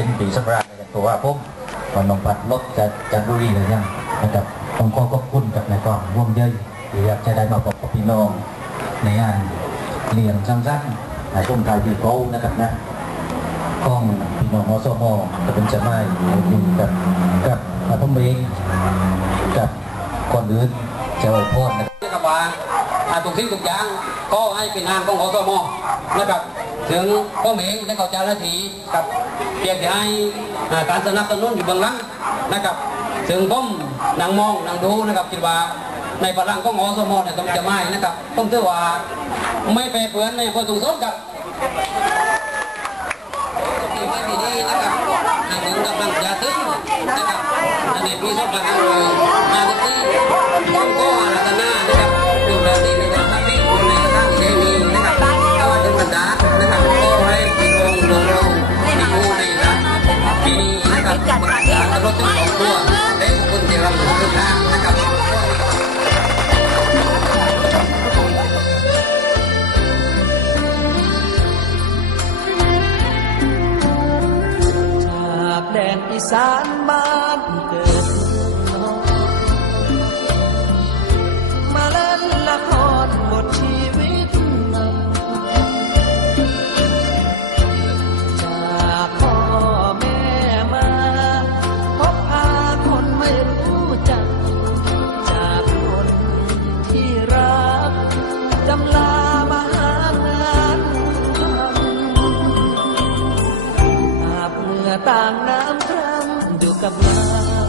ย็นปีสงกรานต์ในตัวว่าผมก่อนน้องปัดลบจากจากบุรีเลยยังนะครับต้องขอขอบคุณกับนายกองร่วมเยอะที่อยากจะได้มาพบกับพี่น้องในงานเลี้ยงสั้นๆในช่วงท้ายปีเก่านะครับนะห้องพี่น้องอสมจะเป็นจะไม่อยู่กับกับพระพมเองกับคนอื่นจะไว้พรนะครับนะครับว่าอาทุกสิ่งทุกอย่างก็ให้เป็นงานของอสมอนะครับถึงพ่อเองและก็เจ้าหน้าที่กับ เพียงแต่ให้อ่าการสนับสนุนอยู่เบื้องหลังนะครับถึงผมนางมองนางดูนะครับคิดว่าในพลังของอสมเนี่ยต้องจะไม่นะครับต้องถือว่าไม่ไปเปื้อนในคนสูงสุดครับ สานบ้านเกิดเมืองมาเล่นละครบทชีวิตนำจากพ่อแม่มา พบพาคนไม่รู้จัก จากคนที่รักจำลามาหางานทำอาบเหงื่อต่างน้ำ kablan